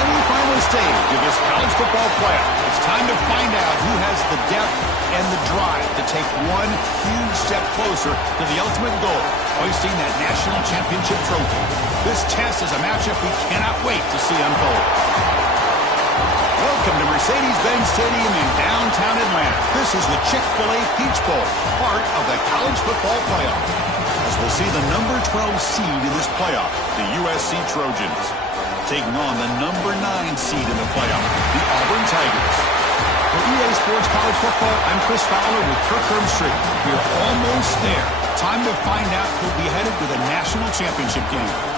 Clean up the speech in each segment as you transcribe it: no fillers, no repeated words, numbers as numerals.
semifinal stage of this college football playoff. It's time to find out who has the depth and the drive to take one huge step closer to the ultimate goal, hoisting that national championship trophy. This test is a matchup we cannot wait to see unfold. Welcome to Mercedes-Benz Stadium in downtown Atlanta. This is the Chick-fil-A Peach Bowl, part of the college football playoff. As we'll see the number 12 seed in this playoff, the USC Trojans, taking on the number 9 seed in the playoff, the Auburn Tigers. For EA Sports College Football, I'm Chris Fowler with Kirk Herbstreit. We're almost there. Time to find out who'll be headed to the national championship game.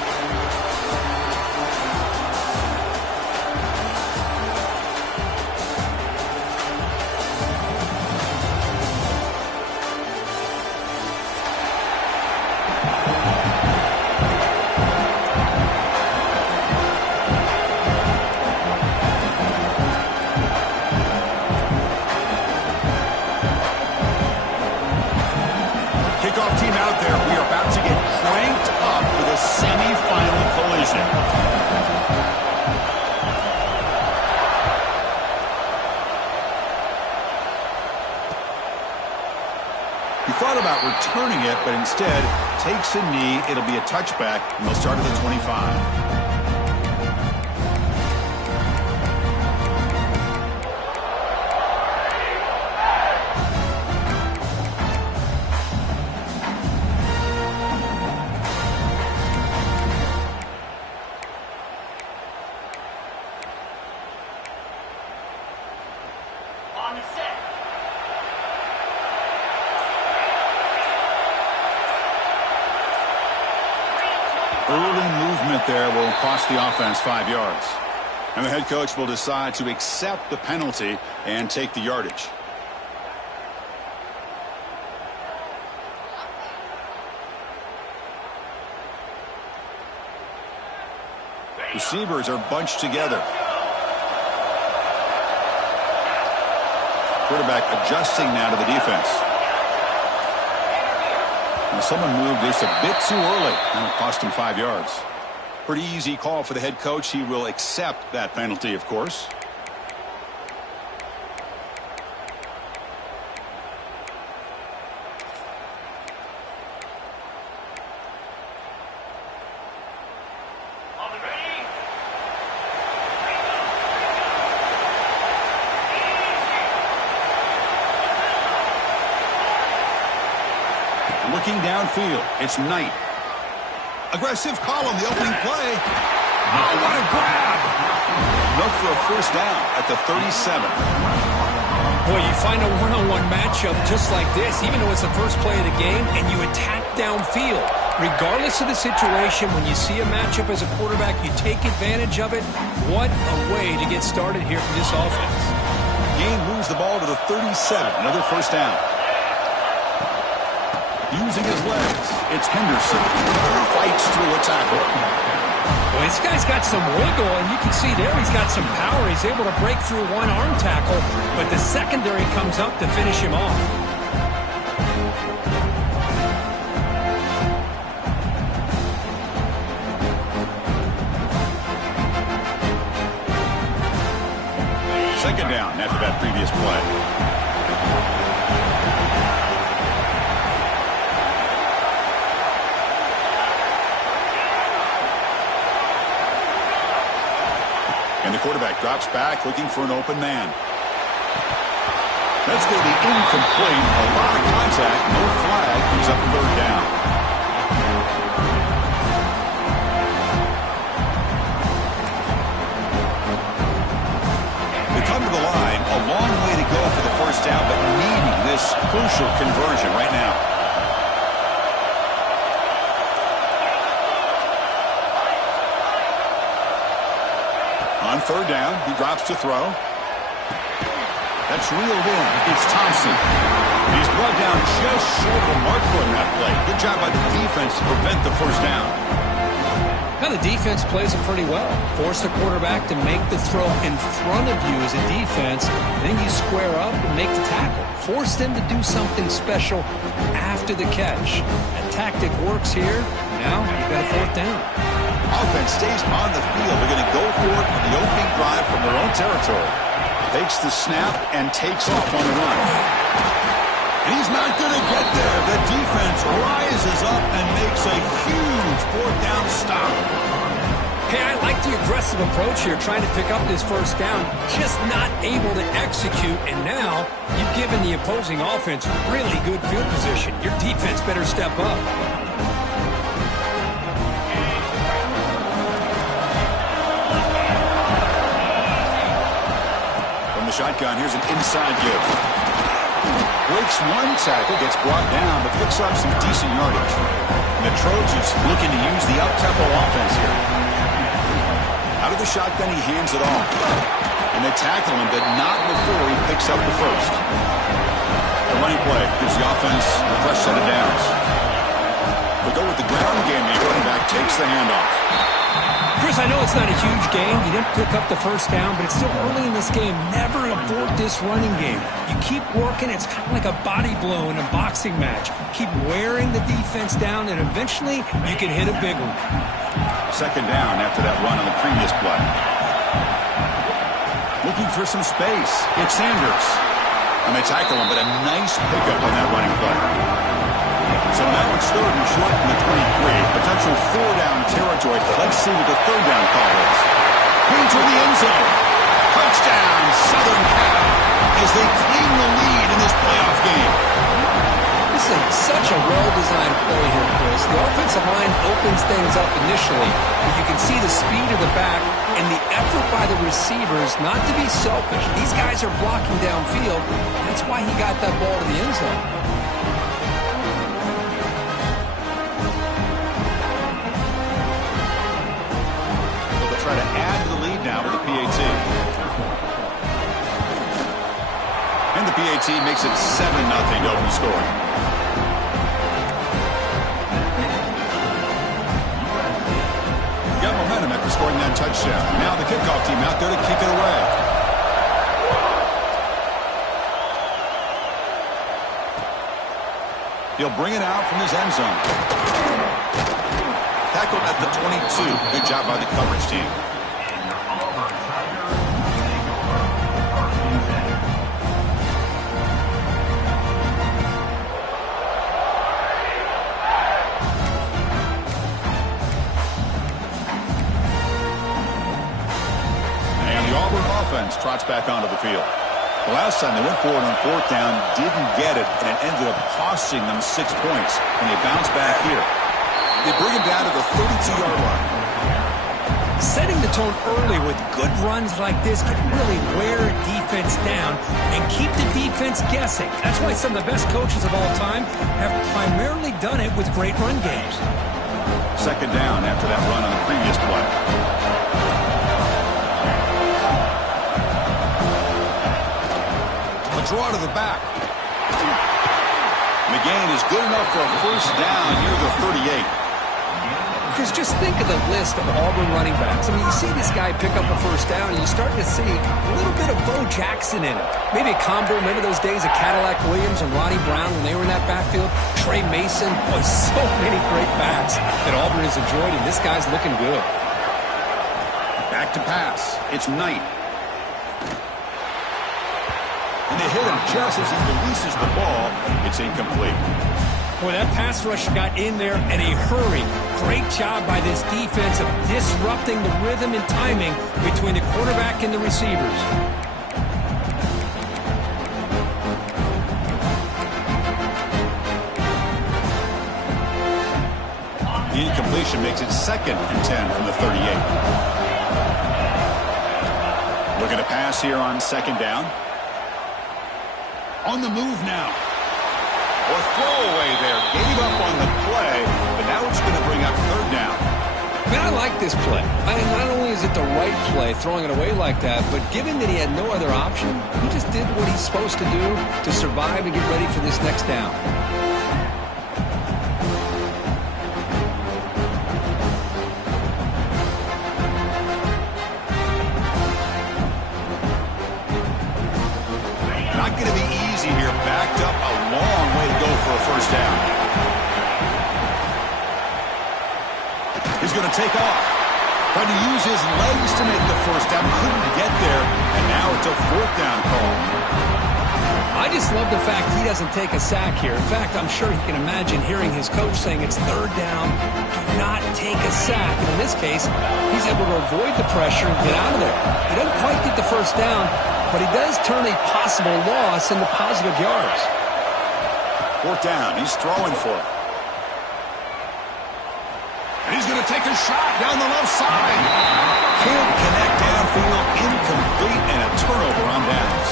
He thought about returning it, but instead takes a knee. It'll be a touchback, and they'll start at the 25. Early movement there will cost the offense 5 yards. And the head coach will decide to accept the penalty and take the yardage. Receivers are bunched together. Quarterback adjusting now to the defense. And someone moved this a bit too early, and it cost him 5 yards. Pretty easy call for the head coach. He will accept that penalty, of course. Looking downfield, it's Knight. Aggressive call on the opening play. Oh, what a grab! Enough for a first down at the 37. Boy, you find a one-on-one matchup just like this, even though it's the first play of the game, and you attack downfield. Regardless of the situation, when you see a matchup as a quarterback, you take advantage of it. What a way to get started here for this offense. Gain moves the ball to the 37, another first down. Using his legs, it's Henderson. Fights through a tackle. Well, this guy's got some wiggle, and you can see there he's got some power. He's able to break through one arm tackle, but the secondary comes up to finish him off. Second down after that previous play. And the quarterback drops back, looking for an open man. That's going to be incomplete. A lot of contact, no flag, brings up third down. They come to the line, a long way to go for the first down, but needing this crucial conversion right now. On third down, he drops to throw. That's reeled in. It's Thompson. He's brought down just short of the mark on that play. Good job by the defense to prevent the first down. Now the defense plays it pretty well. Force the quarterback to make the throw in front of you as a defense. Then you square up and make the tackle. Force them to do something special after the catch. That tactic works here. Now you've got a fourth down. Offense stays on the field. They're going to go for it on the opening drive from their own territory. Takes the snap and takes off on the run. And he's not going to get there. The defense rises up and makes a huge fourth down stop. Hey, I like the aggressive approach here, trying to pick up this first down, just not able to execute, and now you've given the opposing offense really good field position. Your defense better step up. From the shotgun, here's an inside give. Breaks one tackle, gets brought down, but picks up some decent yardage. And the Trojans looking to use the up-tempo offense here. Out of the shotgun, he hands it off. And they tackle him, but not before he picks up the first. The running play gives the offense a fresh set of downs. They go with the ground game. The running back takes the handoff. Chris, I know it's not a huge game. You didn't pick up the first down, but it's still early in this game. Never abort this running game. You keep working. It's kind of like a body blow in a boxing match. Keep wearing the defense down, and eventually you can hit a big one. Second down after that run on the previous play. Looking for some space. It's Sanders. And they tackle him, but a nice pickup on that running play. So now it's third and short from the 23. Potential four-down territory. Let's see what the third down call is. Into the end zone. Touchdown, Southern Cal, as they claim the lead in this playoff game. This is such a well-designed play here, Chris. The offensive line opens things up initially, but you can see the speed of the back and the effort by the receivers not to be selfish. These guys are blocking downfield. That's why he got that ball to the end zone. They'll try to add to the lead now with the PAT. And the PAT makes it 7-0 to open the score. Got momentum after scoring that touchdown. Now the kickoff team out there to kick it away. He'll bring it out from his end zone. Tackled at the 22. Good job by the coverage team. Trots back onto the field. The last time they went forward on fourth down, didn't get it, and it ended up costing them 6 points. And they bounce back here. They bring him down to the 32-yard line. Setting the tone early with good runs like this can really wear a defense down and keep the defense guessing. That's why some of the best coaches of all time have primarily done it with great run games. Second down after that run on the previous play. Draw to the back. McGain is good enough for a first down near the 38. Chris, just think of the list of Auburn running backs. I mean, you see this guy pick up a first down, and you're starting to see a little bit of Bo Jackson in it. Maybe a combo. Remember those days of Cadillac Williams and Ronnie Brown when they were in that backfield? Trey Mason. Boy, so many great backs that Auburn has enjoyed, and this guy's looking good. Back to pass. It's Knight. And they hit him just as he releases the ball. It's incomplete. Boy, that pass rush got in there in a hurry. Great job by this defense of disrupting the rhythm and timing between the quarterback and the receivers. The incompletion makes it 2nd and 10 from the 38. Looking to pass here on second down. On the move now. Or throwaway there. Gave up on the play, but now it's going to bring up third down. Man, I like this play. Not only is it the right play, throwing it away like that, but given that he had no other option, he just did what he's supposed to do to survive and get ready for this next down. Not going to be easy here. Backed up a long way to go for a first down. He's going to take off. Tried to use his legs to make the first down. Couldn't get there. And now it's a fourth down call. I just love the fact he doesn't take a sack here. In fact, I'm sure he can imagine hearing his coach saying it's third down, do not take a sack. And in this case, he's able to avoid the pressure and get out of there. He doesn't quite get the first down, but he does turn a possible loss into positive yards. Fourth down. He's throwing for it. And he's going to take a shot down the left side. Can't connect downfield. Incomplete and a turnover on downs.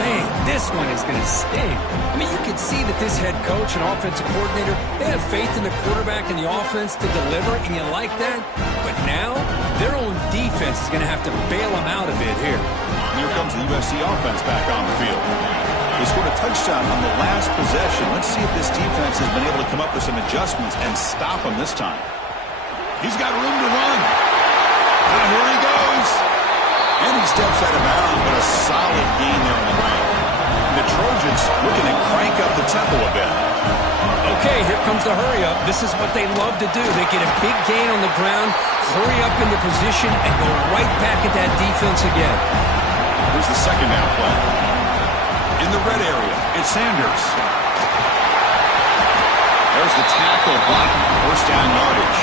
Man, this one is going to sting. I mean, you can see that this head coach and offensive coordinator, they have faith in the quarterback and the offense to deliver, and you like that. But now, their own defense is going to have to bail them out a bit here. And here comes the USC offense back on the field. They scored a touchdown on the last possession. Let's see if this defense has been able to come up with some adjustments and stop them this time. He's got room to run. And here he goes. And he steps out of bounds, but a solid gain there on the ground. The Trojans looking to crank up the tempo a bit. Okay, here comes the hurry up. This is what they love to do. They get a big gain on the ground, hurry up into position, and go right back at that defense again. Here's the second down play. In the red area, it's Sanders. There's the tackle block, first down yardage.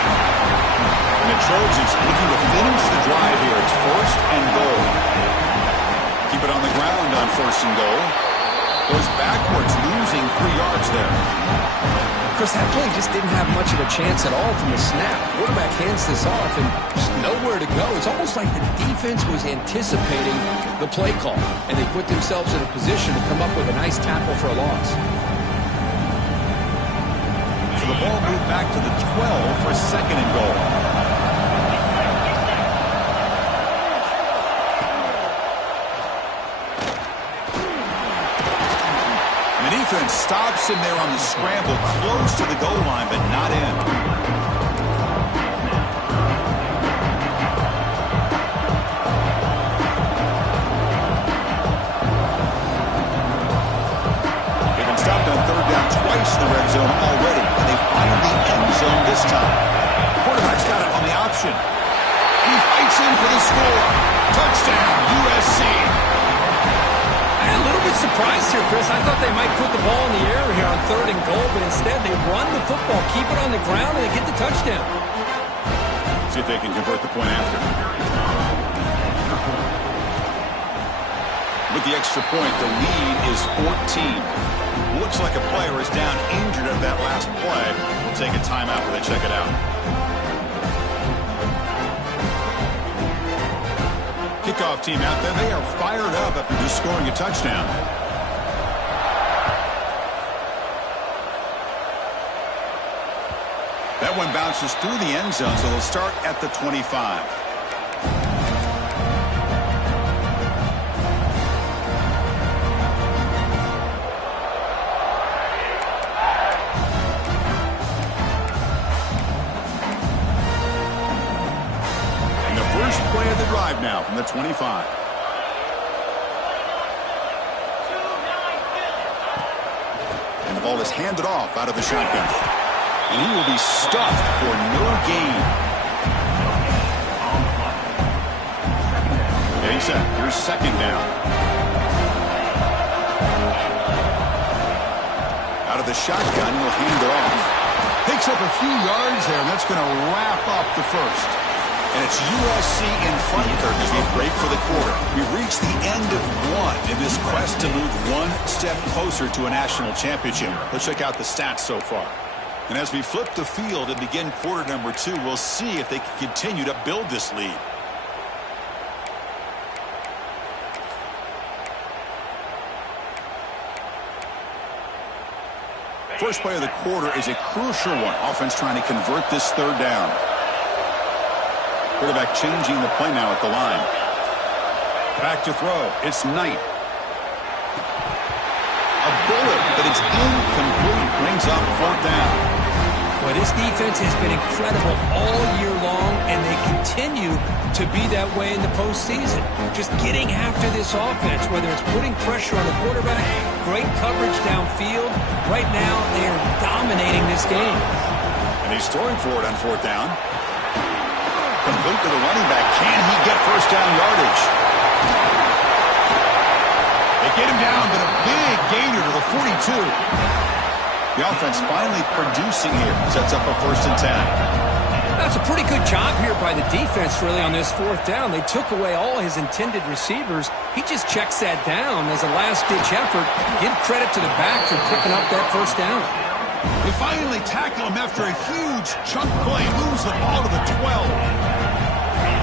And the Trojans looking to finish the drive here. It's first and goal. Keep it on the ground on first and goal. Goes backwards, losing 3 yards there. Chris, that play just didn't have much of a chance at all from the snap. Quarterback hands this off and just nowhere to go. It's almost like the defense was anticipating the play call, and they put themselves in a position to come up with a nice tackle for a loss. So the ball moved back to the 12 for second and goal. Defense stops him there on the scramble, close to the goal line, but not in. They've been stopped on third down twice in the red zone already, and they find the end zone this time. Quarterback's got it on the option. He fights in for the score. Touchdown, USC. A little bit surprised here, Chris. I thought they might put the ball in the air here on third and goal, but instead they run the football, keep it on the ground, and they get the touchdown. See if they can convert the point after. With the extra point, the lead is 14. Looks like a player is down injured at that last play. We'll take a timeout while they check it out. Kickoff team out there, they are fired up after just scoring a touchdown. That one bounces through the end zone, so they'll start at the 25. First play of the drive now from the 25. And the ball is handed off out of the shotgun. And he will be stuffed for no gain. Getting set. Here's second down. Out of the shotgun, he'll hand it off. Picks up a few yards there, and that's going to wrap up the first. And it's USC in front here as we break for the quarter. We've reached the end of one in this quest to move one step closer to a national championship. Let's check out the stats so far. And as we flip the field and begin quarter number 2, we'll see if they can continue to build this lead. First play of the quarter is a crucial one. Offense trying to convert this third down. Quarterback changing the play now at the line. Back to throw. It's Knight. A bullet, but it's incomplete. Brings up fourth down. Well, this defense has been incredible all year long, and they continue to be that way in the postseason. Just getting after this offense, whether it's putting pressure on the quarterback, great coverage downfield. Right now, they are dominating this game. And he's throwing for it on fourth down. complete to the running back. Can he get first down yardage? They get him down, but a big gainer to the 42. The offense finally producing here. Sets up a 1st and 10. That's a pretty good job here by the defense, really, on this 4th down. They took away all his intended receivers. He just checks that down as a last-ditch effort. Give credit to the back for picking up that 1st down. They finally tackle him after a huge chunk play. Moves the ball to the 12.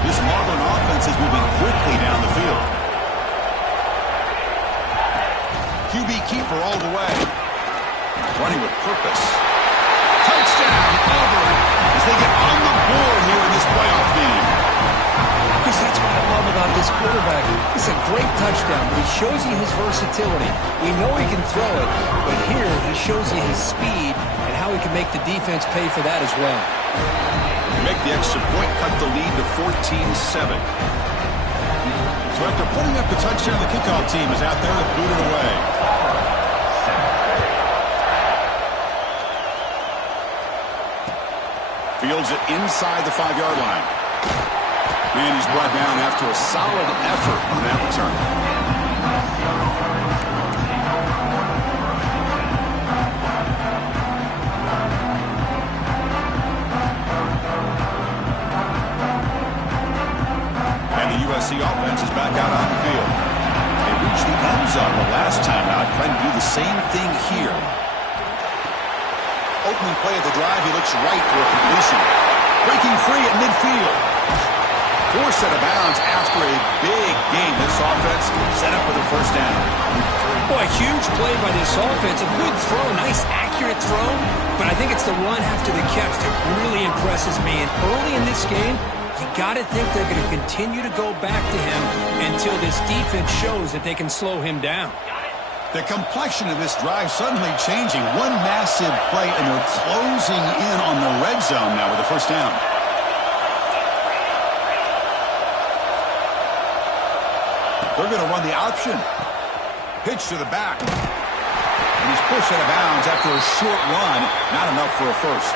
This Marlin offense is moving quickly down the field. QB keeper all the way. Running with purpose. Touchdown, Auburn, as they get on the board here in this playoff game. Chris, that's what I love about this quarterback. It's a great touchdown, but he shows you his versatility. We know he can throw it, but here he shows you his speed and how he can make the defense pay for that as well. Make the extra point, cut the lead to 14-7. So after putting up the touchdown, the kickoff team is out there to boot it away. Fields it inside the 5-yard line. And he's brought down after a solid effort on that return. And the USC offense is back out on the field. They reached the end zone the last time out, trying to do the same thing here. Opening play of the drive, he looks right for a completion. Breaking free at midfield. Forced out of bounds after a big gain. This offense set up with a 1st down. Boy, huge play by this offense. A good throw, a nice accurate throw. But I think it's the run after the catch that really impresses me. And early in this game, you got to think they're going to continue to go back to him until this defense shows that they can slow him down. The complexion of this drive suddenly changing. One massive play, and they're closing in on the red zone now with a 1st down. They're going to run the option. Pitch to the back. And he's pushed out of bounds after a short run. Not enough for a 1st.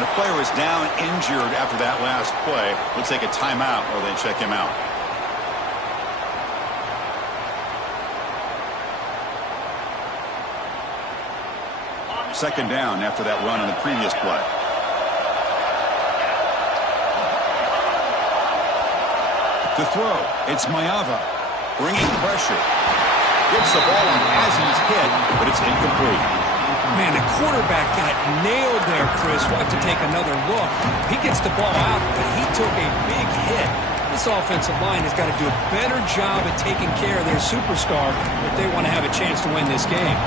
And a player is down injured after that last play. Looks like a timeout, or they check him out. Second down after that run on the previous play. To throw, it's Mayava. Bringing pressure. Gets the ball on as he's hit, but it's incomplete. Man, the quarterback got nailed there, Chris. We'll have to take another look. He gets the ball out, but he took a big hit. This offensive line has got to do a better job at taking care of their superstar if they want to have a chance to win this game.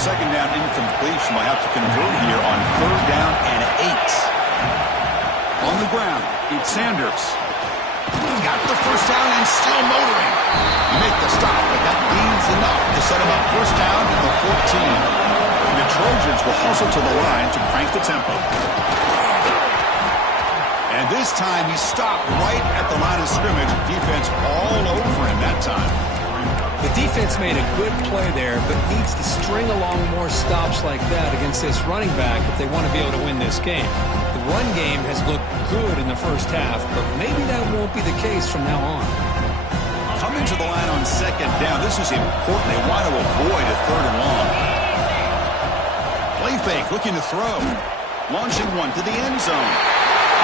Second down incompletion. Will have to convert here on 3rd down and 8. On the ground, it's Sanders. He's got the 1st down and still motoring. You make the stop, but that means enough to set him up 1st down in the 14. And the Trojans will hustle to the line to crank the tempo. And this time he stopped right at the line of scrimmage. Defense all over him that time. The defense made a good play there, but needs to string along more stops like that against this running back if they want to be able to win this game. The run game has looked good in the 1st half, but maybe that won't be the case from now on. Coming to the line on 2nd down. This is important. They want to avoid a 3rd and long. Play fake, looking to throw. Launching one to the end zone.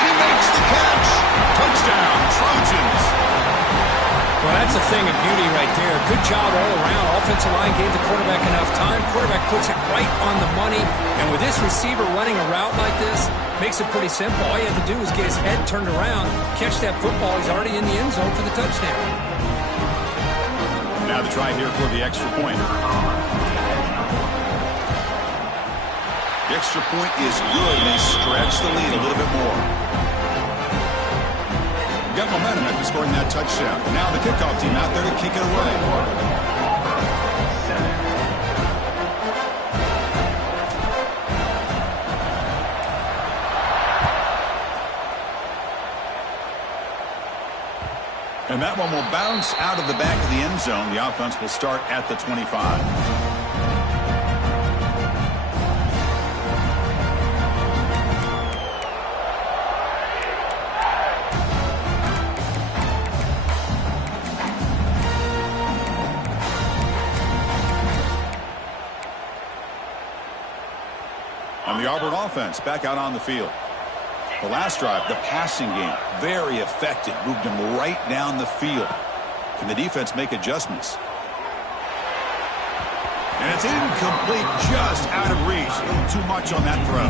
He makes the catch. Touchdown, Trojans. Well, that's a thing of beauty right there. Good job all around. Offensive line gave the quarterback enough time. Quarterback puts it right on the money. And with this receiver running a route like this, makes it pretty simple. All you have to do is get his head turned around, catch that football. He's already in the end zone for the touchdown. Now the try here for the extra point. The extra point is good, and they stretch the lead a little bit more. Got momentum after scoring that touchdown. Now the kickoff team out there to kick it away. And That one will bounce out of the back of the end zone. The offense will start at the 25. And the Auburn offense back out on the field. The last drive, the passing game, very effective. Moved them right down the field. Can the defense make adjustments? And it's incomplete, just out of reach. A little too much on that throw.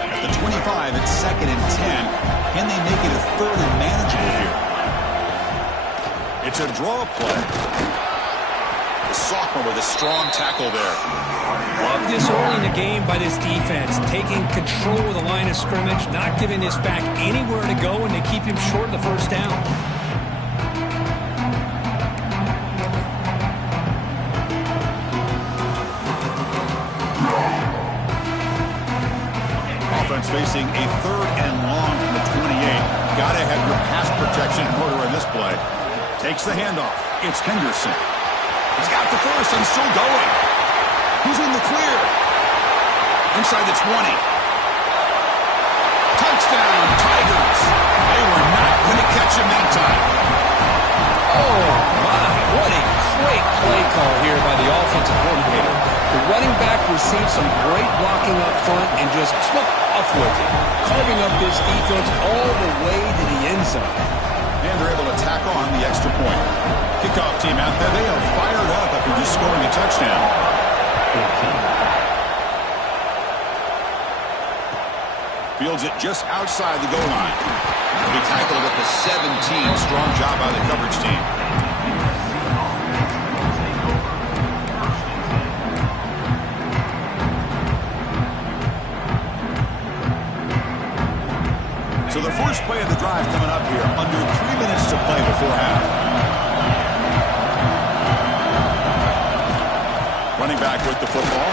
At the 25, it's 2nd and 10. Can they make it a 3rd and manageable here? It's a draw play. The sophomore with a strong tackle there. Love this early in the game by this defense, taking control of the line of scrimmage, not giving this back anywhere to go, and they keep him short of the first down. Offense facing a 3rd and long from the 28. Got to have your pass protection in order in this play. Takes the handoff. It's Henderson. He's got the first and still going. He's in the clear. Inside the 20. Touchdown, Tigers. They were not going to catch him that time. Oh, my. What a great play call here by the offensive coordinator. The running back received some great blocking up front and just took off with it, carving up this defense all the way to the end zone. And they're able to tack on the extra point. Kickoff team out there. They are fired up after just scoring a touchdown. Fields it just outside the goal line. He'll be tackled at the 17. Strong job by the coverage team. So the first play of the drive coming up here. Under 3 minutes to play before half. Running back with the football.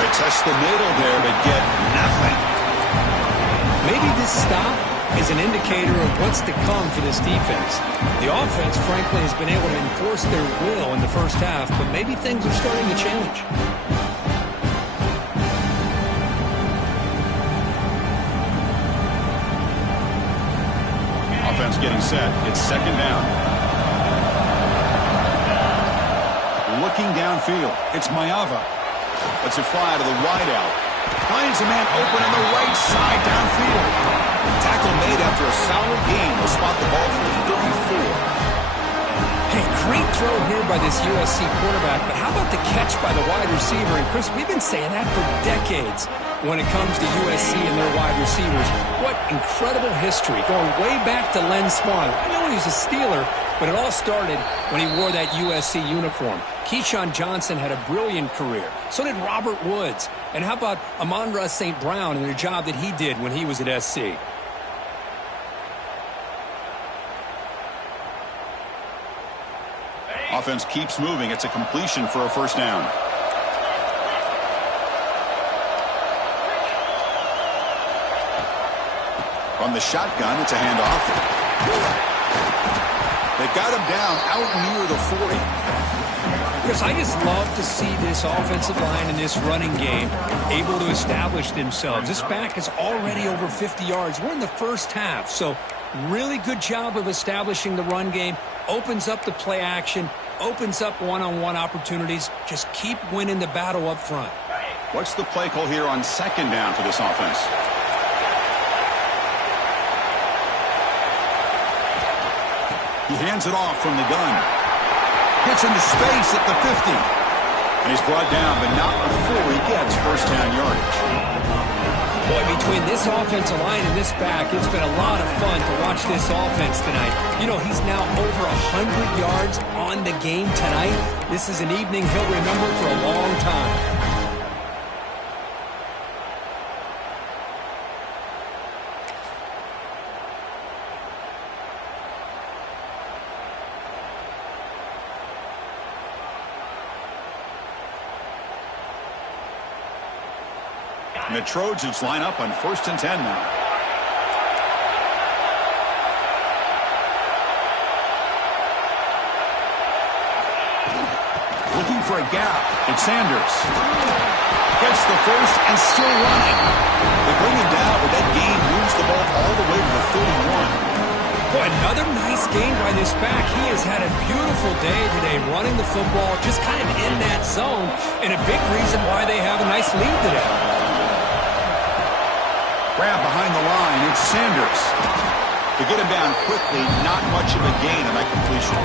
They test the middle there, but get nothing. Maybe this stop is an indicator of what's to come for this defense. The offense, frankly, has been able to enforce their will in the first half, but maybe things are starting to change. Offense getting set. It's 2nd down. Looking downfield. It's Mayava. Lets it fly to the wideout. Finds a man open on the right side downfield. Tackle made after a solid gain. Will spot the ball for the 34. Hey, great throw here by this USC quarterback, but how about the catch by the wide receiver? And Chris, we've been saying that for decades when it comes to USC and their wide receivers. What incredible history, going way back to Len Swan. I know he's a Steeler, but it all started when he wore that USC uniform. Keyshawn Johnson had a brilliant career. So did Robert Woods. And how about Amon-Ra St. Brown and the job that he did when he was at SC? Offense keeps moving. It's a completion for a first down. From the shotgun, it's a handoff. They've got him down out near the 40. Chris, I just love to see this offensive line and this running game able to establish themselves. This back is already over 50 yards. We're in the first half, so really good job of establishing the run game. Opens up the play action, opens up one-on-one opportunities. Just keep winning the battle up front. What's the play call here on 2nd down for this offense? He hands it off from the gun. Gets into space at the 50. And he's brought down, but not before he gets first down yardage. Boy, between this offensive line and this back, it's been a lot of fun to watch this offense tonight. You know, he's now over 100 yards on the game tonight. This is an evening he'll remember for a long time. And the Trojans line up on 1st and 10 now. Looking for a gap. It's Sanders. Gets the first and still running. They bring him down, but that gain moves the ball all the way to the 31. Boy, another nice gain by this back. He has had a beautiful day today running the football, just kind of in that zone, and a big reason why they have a nice lead today. Grab behind the line. It's Sanders. To get him down quickly, not much of a gain on that completion.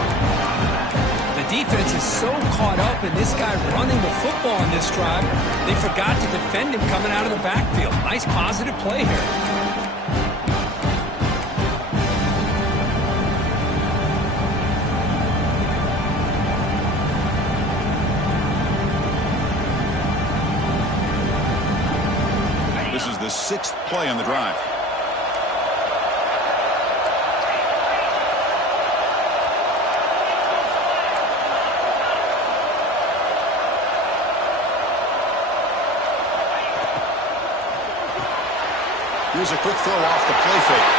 The defense is so caught up in this guy running the football in this drive, they forgot to defend him coming out of the backfield. Nice positive play here. This is the 6th play on the drive. Here's a quick throw off the play fake.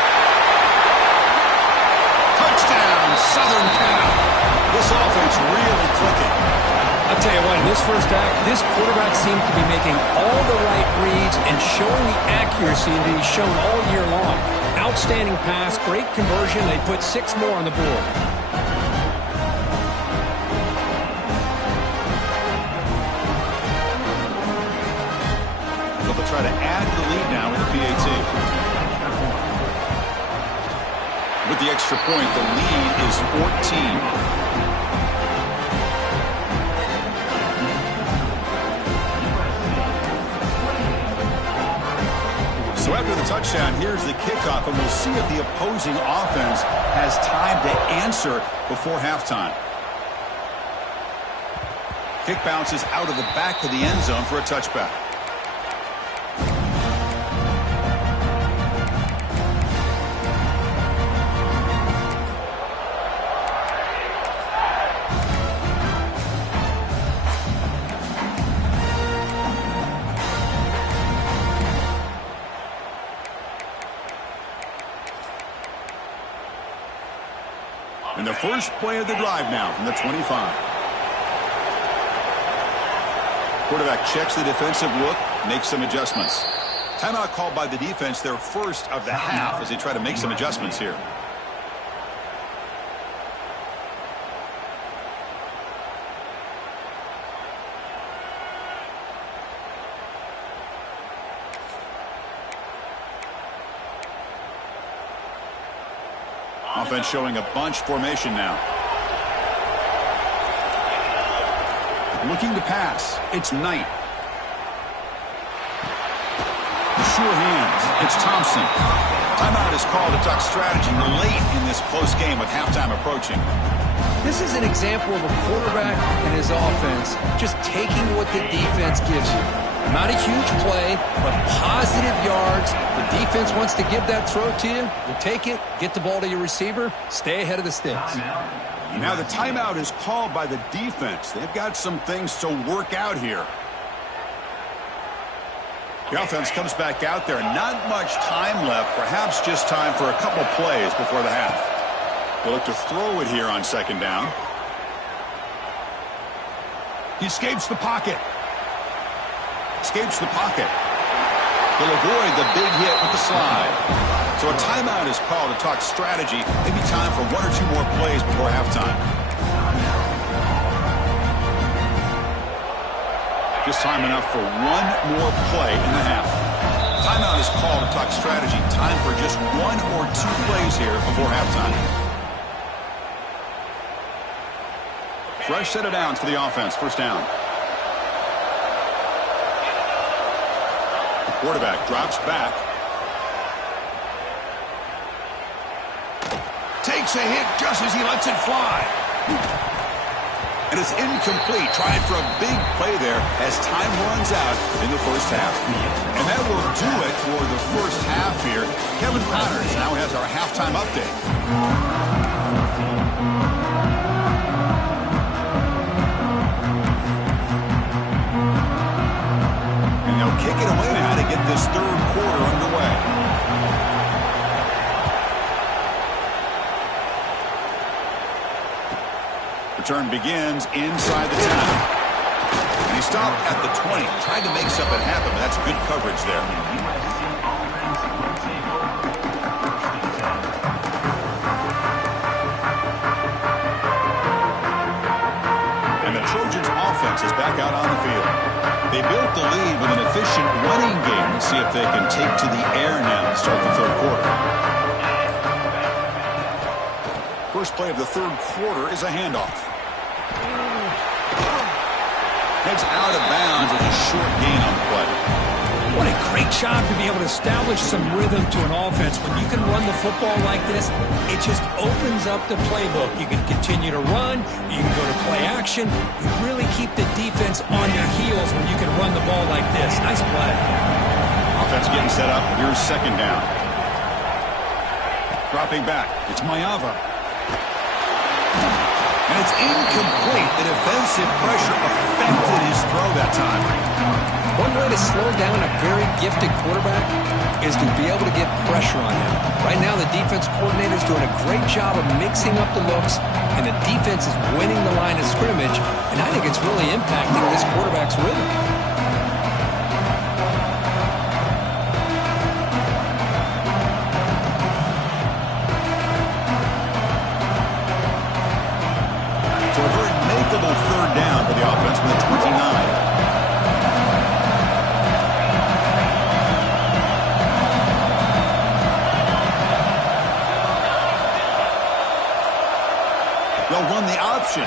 Touchdown, Southern Cal. This offense really clicking. I'll tell you what, in this first act, this quarterback seems to be making all the right reads and showing the accuracy that he's shown all year long. Outstanding pass, great conversion. They put 6 more on the board. They'll try to add to the lead now with the PAT. With the extra point, the lead is 14. So after the touchdown, here's the kickoff, and we'll see if the opposing offense has time to answer before halftime. Kick bounces out of the back of the end zone for a touchback. And the first play of the drive now from the 25. Quarterback checks the defensive look, makes some adjustments. Timeout called by the defense, their first of the half, as they try to make some adjustments here. Offense showing a bunch formation now. Looking to pass. It's Knight. Sure hands. It's Thompson. Timeout is called to talk strategy late in this close game with halftime approaching. This is an example of a quarterback and his offense just taking what the defense gives you. Not a huge play, but positive yards. The defense wants to give that throw to you. You take it, get the ball to your receiver, stay ahead of the sticks. Now the timeout is called by the defense. They've got some things to work out here. The offense comes back out there. Not much time left. Perhaps just time for a couple plays before the half. They'll look to throw it here on second down. He escapes the pocket. Escapes the pocket. He'll avoid the big hit with the slide. So a timeout is called to talk strategy. Maybe time for 1 or 2 more plays before halftime. Just time enough for 1 more play in the half. Timeout is called to talk strategy. Time for just 1 or 2 plays here before halftime. Fresh set of downs for the offense. First down. Quarterback drops back. Takes a hit just as he lets it fly. And it's incomplete. Trying for a big play there as time runs out in the first half. And that will do it for the first half here. Kevin Powers now has our halftime update. Kick it away now to get this third quarter underway. Return begins inside the 10. And he stopped at the 20. Tried to make something happen, but that's good coverage there. And the Trojans' offense is back out on the field. They built the lead with an efficient running game. Let's see if they can take to the air now to start the third quarter. First play of the third quarter is a handoff. Heads out of bounds with a short gain on the play. What a great job to be able to establish some rhythm to an offense. When you can run the football like this, it just opens up the playbook. You can continue to run. You can go to play action. You really keep the defense on their heels when you can run the ball like this. Nice play. Offense getting set up. Here's second down. Dropping back. It's Mayava. And it's incomplete. The defensive pressure affected his throw that time. One way to slow down a very gifted quarterback is to be able to get pressure on him. Right now, the defense coordinator is doing a great job of mixing up the looks, and the defense is winning the line of scrimmage, and I think it's really impacting this quarterback's rhythm. So a very makeable third down for the offense from the 29. They'll run the option.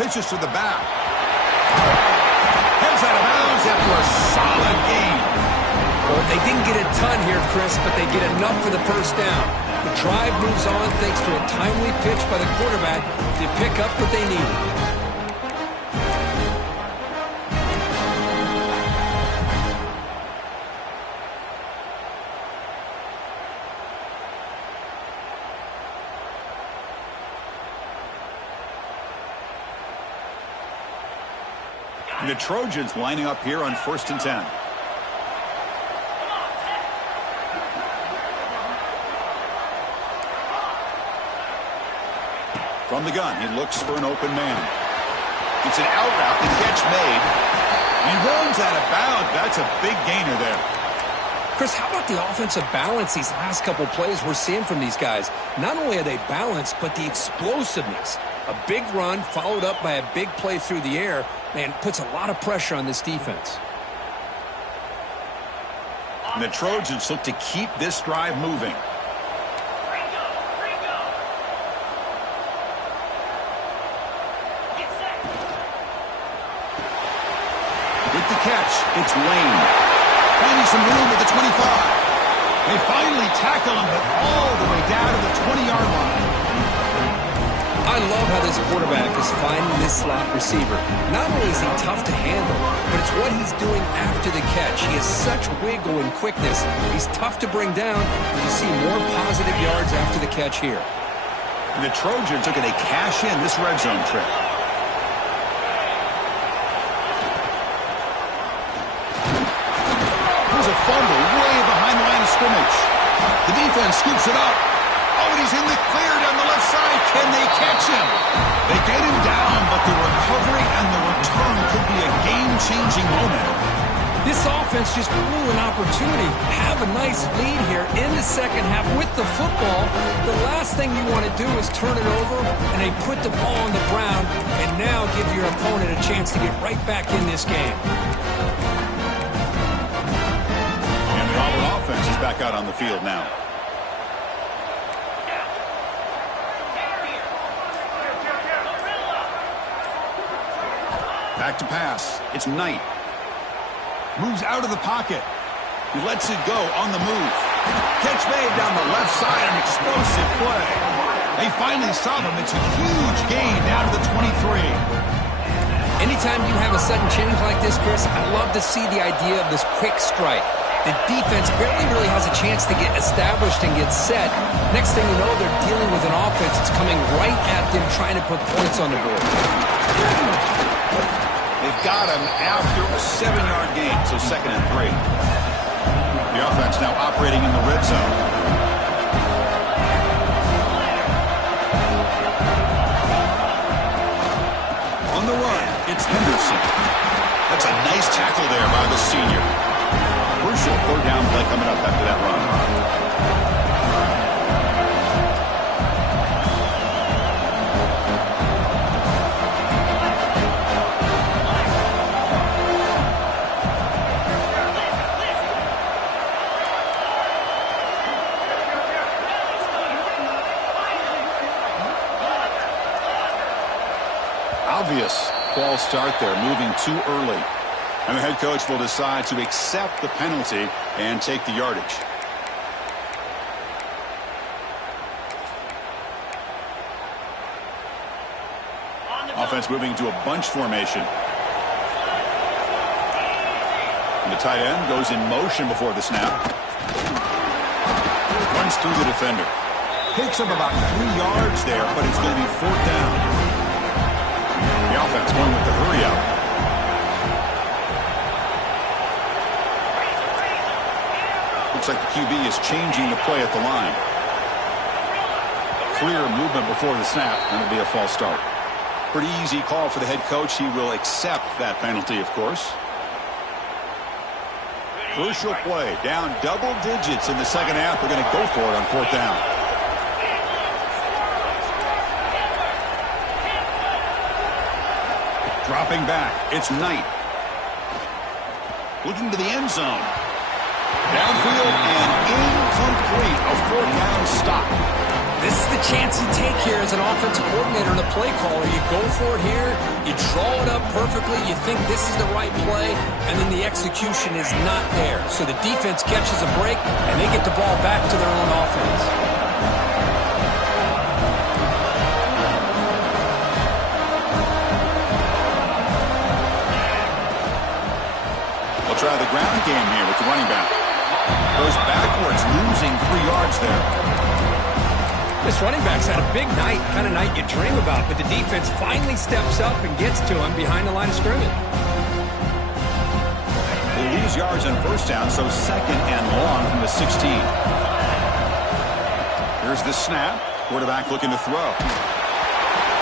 Pitches to the back. Heads out of bounds after a solid gain. Well, they didn't get a ton here, Chris, but they get enough for the first down. The drive moves on thanks to a timely pitch by the quarterback to pick up what they needed. The Trojans lining up here on 1st and 10. From the gun, he looks for an open man. It's an out route, the catch made. He runs out of bounds. That's a big gainer there. Chris, how about the offensive balance these last couple plays we're seeing from these guys? Not only are they balanced, but the explosiveness. A big run followed up by a big play through the air, man, puts a lot of pressure on this defense. And the Trojans look to keep this drive moving. With the catch, it's Lane. Finding some room at the 25. They finally tackle him, but all the way down to the 20-yard line. I love how this quarterback is finding this slot receiver. Not only is he tough to handle, but it's what he's doing after the catch. He has such wiggle and quickness. He's tough to bring down, and you see more positive yards after the catch here. And the Trojans are going to cash in this red zone trip. There's a fumble way behind the line of scrimmage. The defense scoops it up. Oh, and he's in the clear down the left side. Can they catch him? They get him down, but the recovery and the return could be a game-changing moment. This offense just blew an opportunity. Have a nice lead here in the second half with the football. The last thing you want to do is turn it over, and they put the ball on the ground, and now give your opponent a chance to get right back in this game. And the Auburn offense is back out on the field now. Back to pass. It's Knight. Moves out of the pocket. He lets it go on the move. Catch made down the left side. An explosive play. They finally stop him. It's a huge gain down to the 23. Anytime you have a sudden change like this, Chris, I love to see the idea of this quick strike. The defense barely really has a chance to get established and get set. Next thing you know, they're dealing with an offense that's coming right at them, trying to put points on the board. They've got him after a 7-yard gain, so 2nd and 3. The offense now operating in the red zone. It's Henderson. That's a nice tackle there by the senior. Crucial third down play coming up after that run. Obvious false start there, moving too early. And the head coach will decide to accept the penalty and take the yardage. Offense moving to a bunch formation. And the tight end goes in motion before the snap. Runs through the defender. Picks up about 3 yards there, but it's going to be fourth down. The offense going with the hurry up. Looks like the QB is changing the play at the line. Clear movement before the snap, and it'll be a false start. Pretty easy call for the head coach. He will accept that penalty, of course. Crucial play. Down double digits in the second half. They're going to go for it on fourth down. Dropping back. It's Knight. Looking to the end zone. Downfield and incomplete. A fourth down stop. This is the chance you take here as an offensive coordinator and a play caller. You go for it here. You draw it up perfectly. You think this is the right play, and then the execution is not there. So the defense catches a break, and they get the ball back to their own offense. Try the ground game here with the running back. Goes backwards, losing 3 yards there. This running back's had a big night, kind of night you dream about, but the defense finally steps up and gets to him behind the line of scrimmage. They lose yards on first down, so second and long from the 16. Here's the snap. Quarterback looking to throw.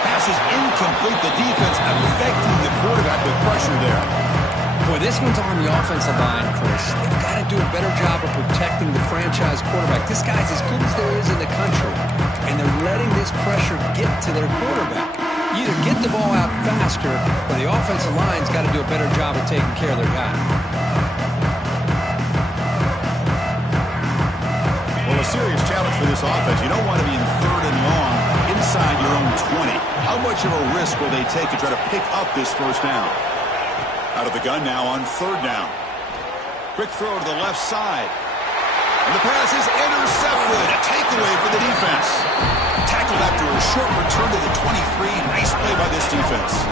Pass is incomplete. The defense affecting the quarterback with pressure there. Boy, this one's on the offensive line, Chris. They've got to do a better job of protecting the franchise quarterback. This guy's as good as there is in the country, and they're letting this pressure get to their quarterback. You either get the ball out faster, or the offensive line's got to do a better job of taking care of their guy. Well, a serious challenge for this offense. You don't want to be in third and long inside your own 20. How much of a risk will they take to try to pick up this first down? Out of the gun now on third down. Quick throw to the left side. And the pass is intercepted. A takeaway for the defense. Tackled after a short return to the 23. Nice play by this defense.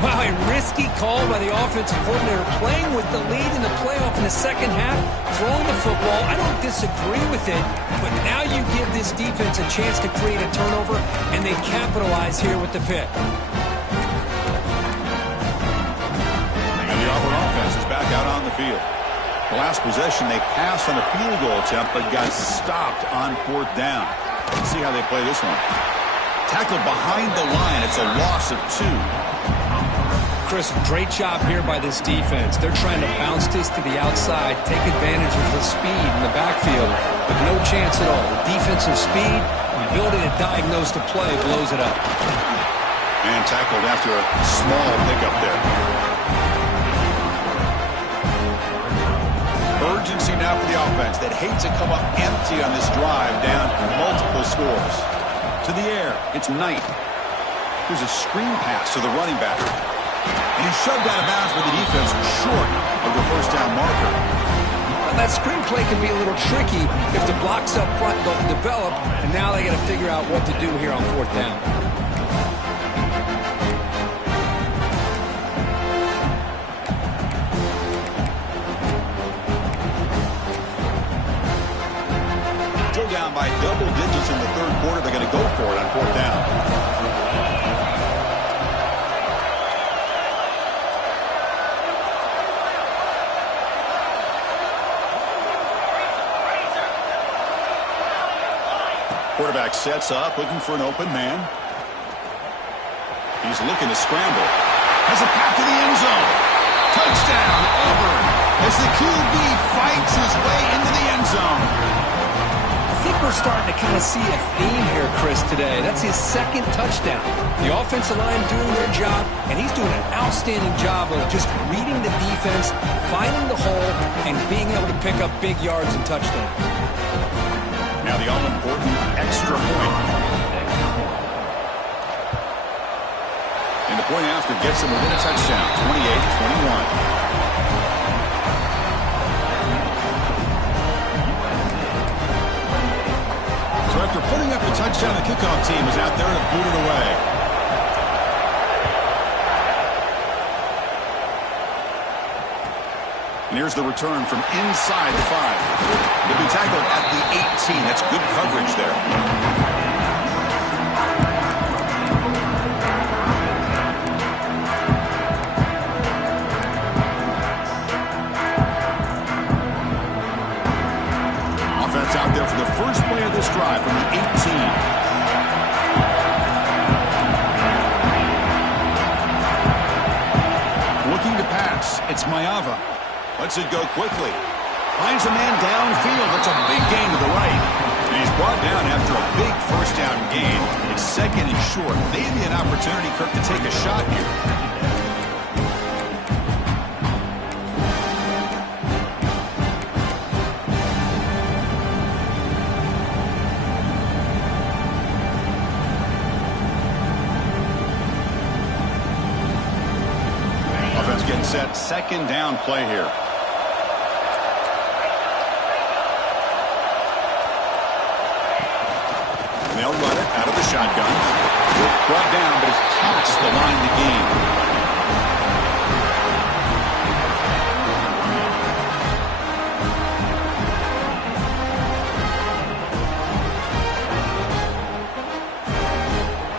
Wow, a risky call by the offensive coordinator, playing with the lead in the playoff in the second half, throwing the football. I don't disagree with it, but now you give this defense a chance to create a turnover, and they capitalize here with the pick. The Auburn offense is back out on the field. The last possession, they passed on a field goal attempt, but got stopped on fourth down. Let's see how they play this one. Tackled behind the line. It's a loss of 2. Chris, great job here by this defense. They're trying to bounce this to the outside, take advantage of the speed in the backfield, but no chance at all. The defensive speed, the ability to diagnose the play, blows it up. And tackled after a small pickup there. Urgency now for the offense that hates to come up empty on this drive, down multiple scores. To the air, it's Knight. Here's a screen pass to the running back. And he's shoved out of bounds, but the defense was short of the first down marker. Well, that screen play can be a little tricky if the blocks up front don't develop, and now they got to figure out what to do here on fourth down. Down by double digits in the third quarter. They're going to go for it on fourth down. Quarterback sets up, looking for an open man. He's looking to scramble. Has a path to the end zone. Touchdown, Auburn, as the QB fights his way into the end zone. I think we're starting to kind of see a theme here, Chris, today. That's his second touchdown. The offensive line doing their job, and he's doing an outstanding job of just reading the defense, finding the hole, and being able to pick up big yards and touchdowns. Now the all-important extra point. And the point after gets him within a touchdown, 28-21. So after putting up the touchdown, the kickoff team is out there to boot it away. And here's the return from inside the 5. He'll be tackled at the 18. That's good coverage there. Out there for the first play of this drive from the 18. Looking to pass. It's Mayava. Lets it go quickly. Finds a man downfield. That's a big gain to the right. And he's brought down after a big first down gain. It's second and short. Maybe an opportunity, Kirk, to take a shot here. Getting set, second down play here. They'll run it out of the shotgun. Brought down, but it's past the line to gain.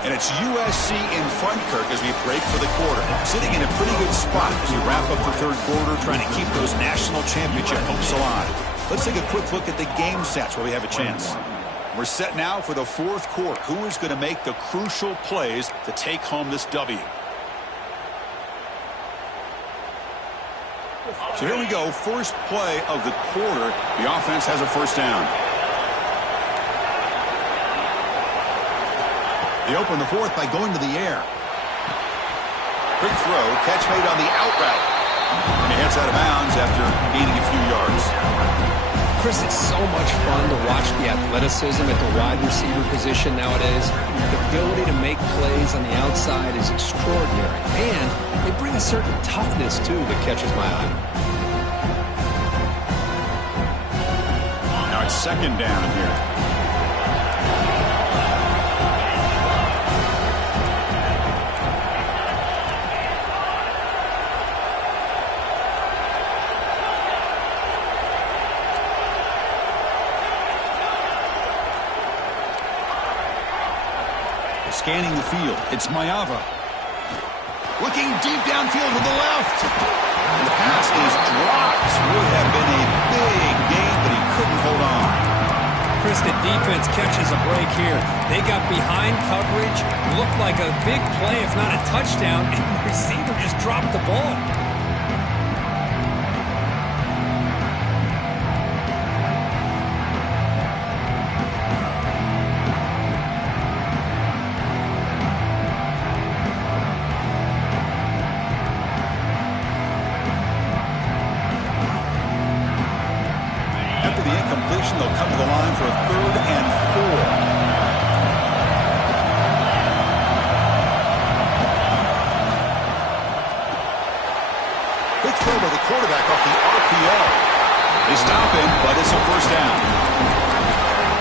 And it's USC in front, Kirk, as we break for the quarter. Sitting in a pretty good spot as we wrap up the third quarter, trying to keep those national championship hopes alive. Let's take a quick look at the game stats where we have a chance. We're set now for the fourth quarter. Who is going to make the crucial plays to take home this W? So here we go. First play of the quarter. The offense has a first down. They open the fourth by going to the air. Quick throw, catch made on the out route. And he heads out of bounds after gaining a few yards. Chris, it's so much fun to watch the athleticism at the wide receiver position nowadays. The ability to make plays on the outside is extraordinary. And they bring a certain toughness, too, that catches my eye. Now it's second down here. Scanning the field. It's Mayava. Looking deep downfield to the left. And the pass is dropped. Would have been a big gain, but he couldn't hold on. Chris, the defense catches a break here. They got behind coverage. Looked like a big play, if not a touchdown, and the receiver just dropped the ball. They'll come to the line for a 3rd and 4. Quick throw by the quarterback off the RPO. They stop him, but it's a first down.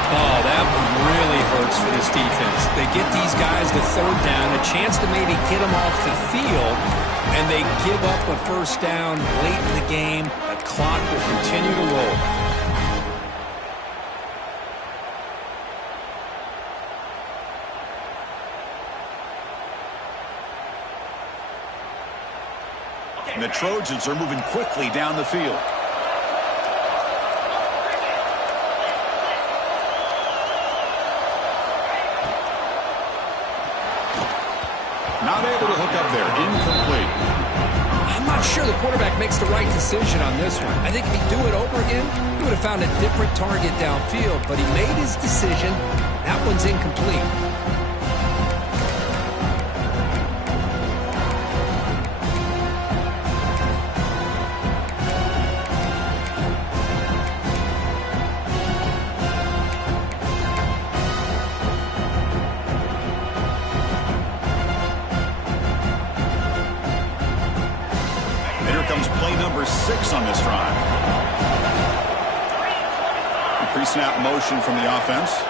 Oh, that one really hurts for this defense. They get these guys the 3rd down, a chance to maybe get them off the field, and they give up a first down late in the game. The clock will continue to roll. And the Trojans are moving quickly down the field. Not able to hook up there. Incomplete. I'm not sure the quarterback makes the right decision on this one. I think if he'd do it over again, he would have found a different target downfield, but he made his decision. That one's incomplete. Play number 6 on this drive. Pre-snap motion from the offense.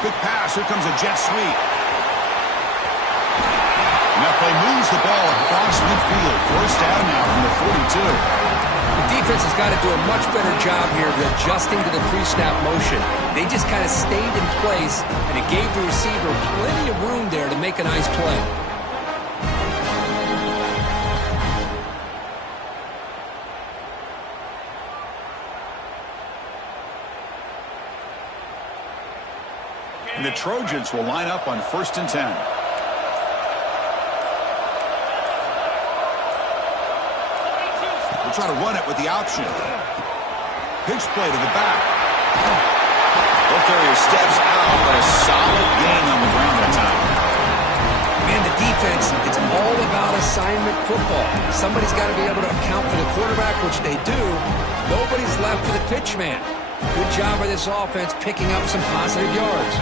Quick pass. Here comes a jet sweep. And that play moves the ball across midfield. First down now from the 42. The defense has got to do a much better job here of adjusting to the pre-snap motion. They just kind of stayed in place, and it gave the receiver plenty of room there to make a nice play. And the Trojans will line up on 1st and 10. We'll try to run it with the option. Pitch play to the back. Ball carrier steps out, but a solid gain on the ground that time. Man, the defense, it's all about assignment football. Somebody's got to be able to account for the quarterback, which they do. Nobody's left for the pitch man. Good job by this offense picking up some positive yards.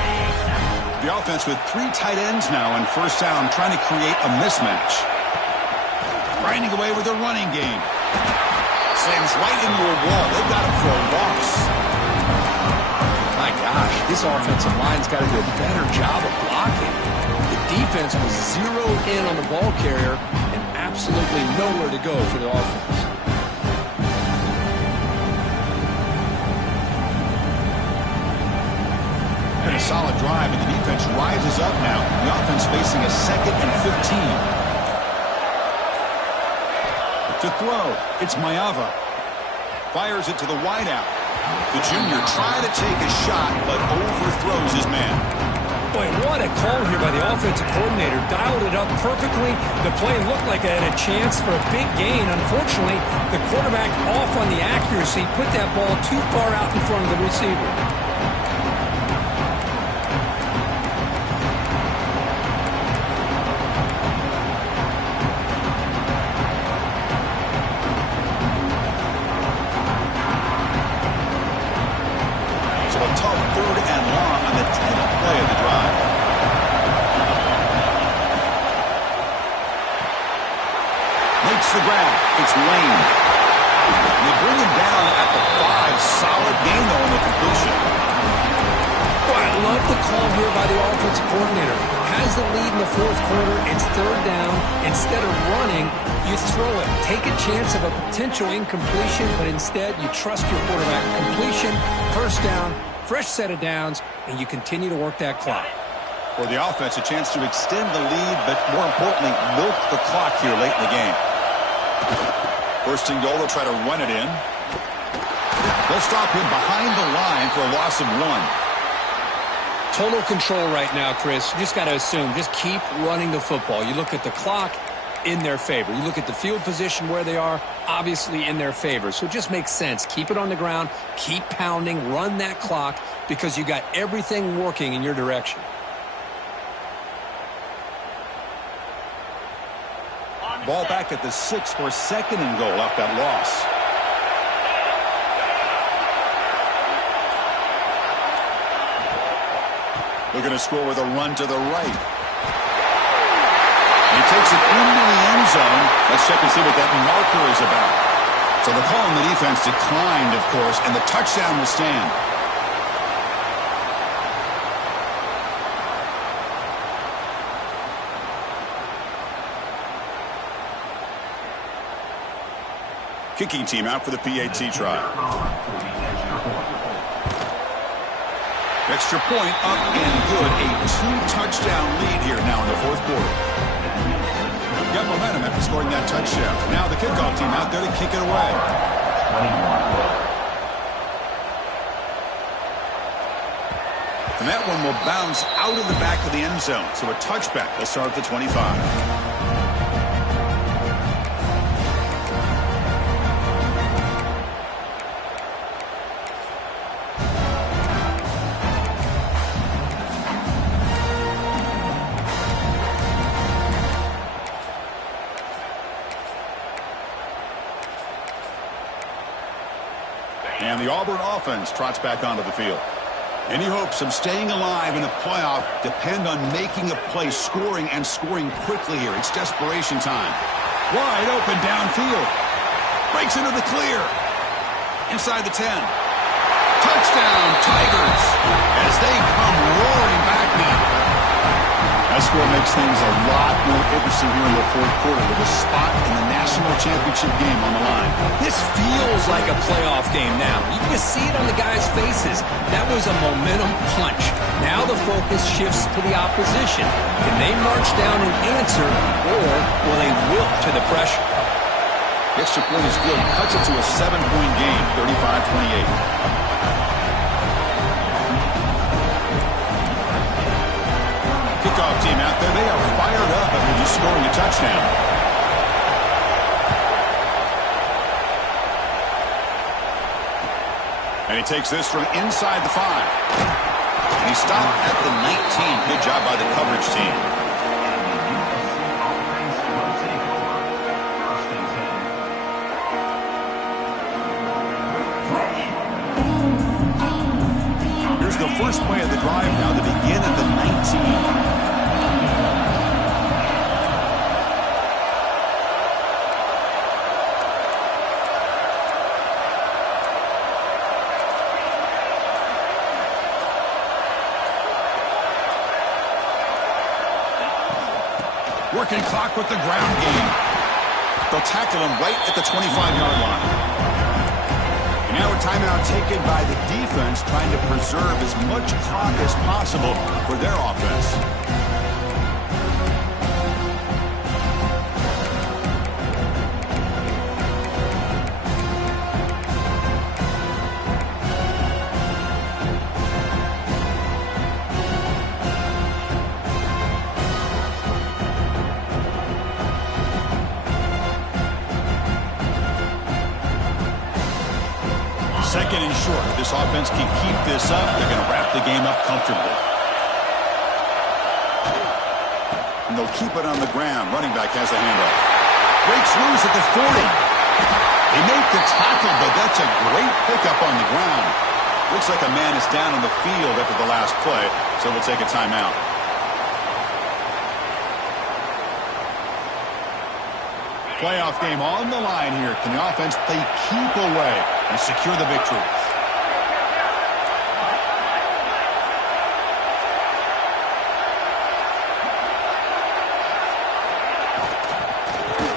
The offense with 3 tight ends now on 1st down, trying to create a mismatch. Grinding away with a running game. Slams right into a wall. They've got him for a loss. My gosh, this offensive line's got to do a better job of blocking. The defense was zeroed in on the ball carrier and absolutely nowhere to go for the offense. And a solid drive, and the defense rises up now. The offense facing a 2nd and 15. To throw, it's Mayava. Fires it to the wideout. The junior trying to take a shot, but overthrows his man. Boy, what a call here by the offensive coordinator. Dialed it up perfectly. The play looked like it had a chance for a big gain. Unfortunately, the quarterback off on the accuracy, put that ball too far out in front of the receiver. The grab. It's Lane. And they bring him down at the 5. Solid gain, though, on the completion. Boy, I love the call here by the offensive coordinator. Has the lead in the 4th quarter. It's 3rd down. Instead of running, you throw it. Take a chance of a potential incompletion, but instead you trust your quarterback. Completion, 1st down, fresh set of downs, and you continue to work that clock. For the offense, a chance to extend the lead, but more importantly, milk the clock here late in the game. 1st and goal, they'll try to run it in. They'll stop him behind the line for a loss of 1. Total control right now, Chris. You just got to assume, just keep running the football. You look at the clock, in their favor. You look at the field position where they are, obviously in their favor. So it just makes sense. Keep it on the ground, keep pounding, run that clock, because you got everything working in your direction. Ball back at the 6 for 2nd and goal off that loss. Looking to score with a run to the right. He takes it into the end zone. Let's check and see what that marker is about. So the call on the defense declined, of course, and the touchdown will stand. Kicking team out for the PAT try. Extra point up and good. A 2-touchdown lead here now in the 4th quarter. Got momentum after scoring that touchdown. Now the kickoff team out there to kick it away. The And that one will bounce out of the back of the end zone. So a touchback will start at the 25. And the Auburn offense trots back onto the field. Any hopes of staying alive in the playoff depend on making a play, scoring quickly here. It's desperation time. Wide open downfield. Breaks into the clear. Inside the 10. Touchdown, Tigers, as they come roaring back now. That score makes things a lot more interesting here in the fourth quarter with a spot in the national championship game on the line. This feels like a playoff game now. You can see it on the guys' faces. That was a momentum punch. Now the focus shifts to the opposition. Can they march down and answer, or will they wilt to the pressure? Extra point is good. Cuts it to a 7-point game, 35-28. Kickoff team out there. They are fired up after just scoring a touchdown. And he takes this from inside the 5. And he stopped at the 19. Good job by the coverage team. Here's the first play of the drive now to begin at the 19. Working clock with the ground game. They'll tackle him right at the 25-yard line. And now a timeout taken by the defense, trying to preserve as much clock as possible for their offense. Second and short. If this offense can keep this up, they're going to wrap the game up comfortably. And they'll keep it on the ground. Running back has the handoff. Breaks loose at the 40. They make the tackle, but that's a great pickup on the ground. Looks like a man is down on the field after the last play, so we'll take a timeout. Playoff game on the line here. Can the offense play keep away and secure the victory?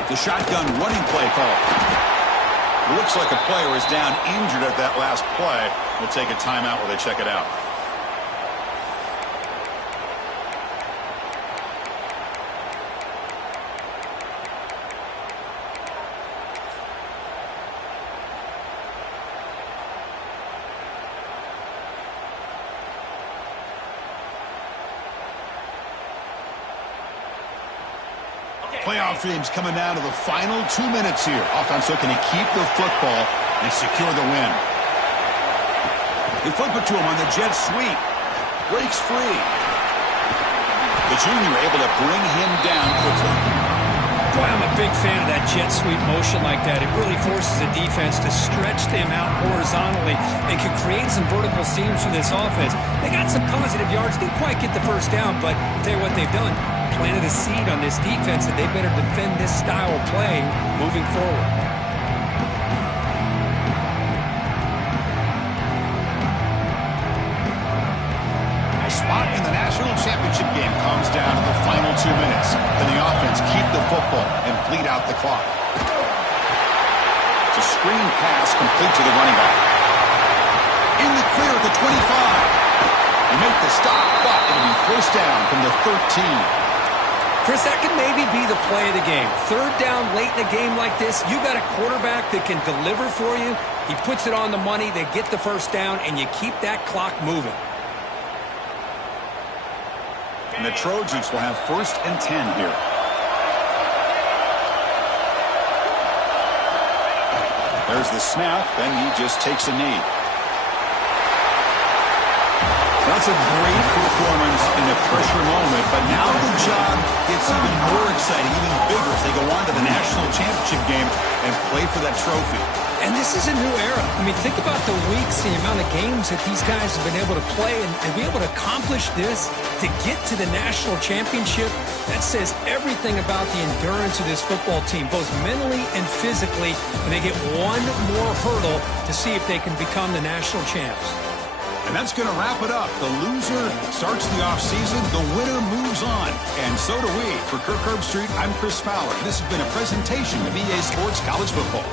The shotgun running play call. It looks like a player is down injured at that last play. We'll take a timeout while they check it out. Playoff games coming down to the final 2 minutes here. Offense looking to keep the football and secure the win. They flip it to him on the jet sweep. Breaks free. The junior able to bring him down quickly. Boy, I'm a big fan of that jet sweep motion like that. It really forces the defense to stretch them out horizontally and can create some vertical seams for this offense. They got some positive yards. Didn't quite get the first down, but I'll tell you what they've done. Planted a seed on this defense that they better defend this style of play moving forward. A spot in the national championship game comes down to the final 2 minutes. Can the offense keep the football and bleed out the clock? It's a screen pass complete to the running back. In the clear at the 25. They make the stop, but it'll be first down from the 13. Chris, that could maybe be the play of the game. Third down late in a game like this, you got a quarterback that can deliver for you. He puts it on the money, they get the first down, and you keep that clock moving. And the Trojans will have 1st and 10 here. There's the snap, and he just takes a knee. That's a great performance in a pressure moment, but now the job gets even more exciting, even bigger as they go on to the national championship game and play for that trophy. And this is a new era. I mean, think about the weeks, the amount of games that these guys have been able to play and be able to accomplish this to get to the national championship. That says everything about the endurance of this football team, both mentally and physically. And they get one more hurdle to see if they can become the national champs. And that's going to wrap it up. The loser starts the offseason. The winner moves on. And so do we. For Kirk Herbstreit, I'm Chris Fowler. This has been a presentation of EA Sports College Football.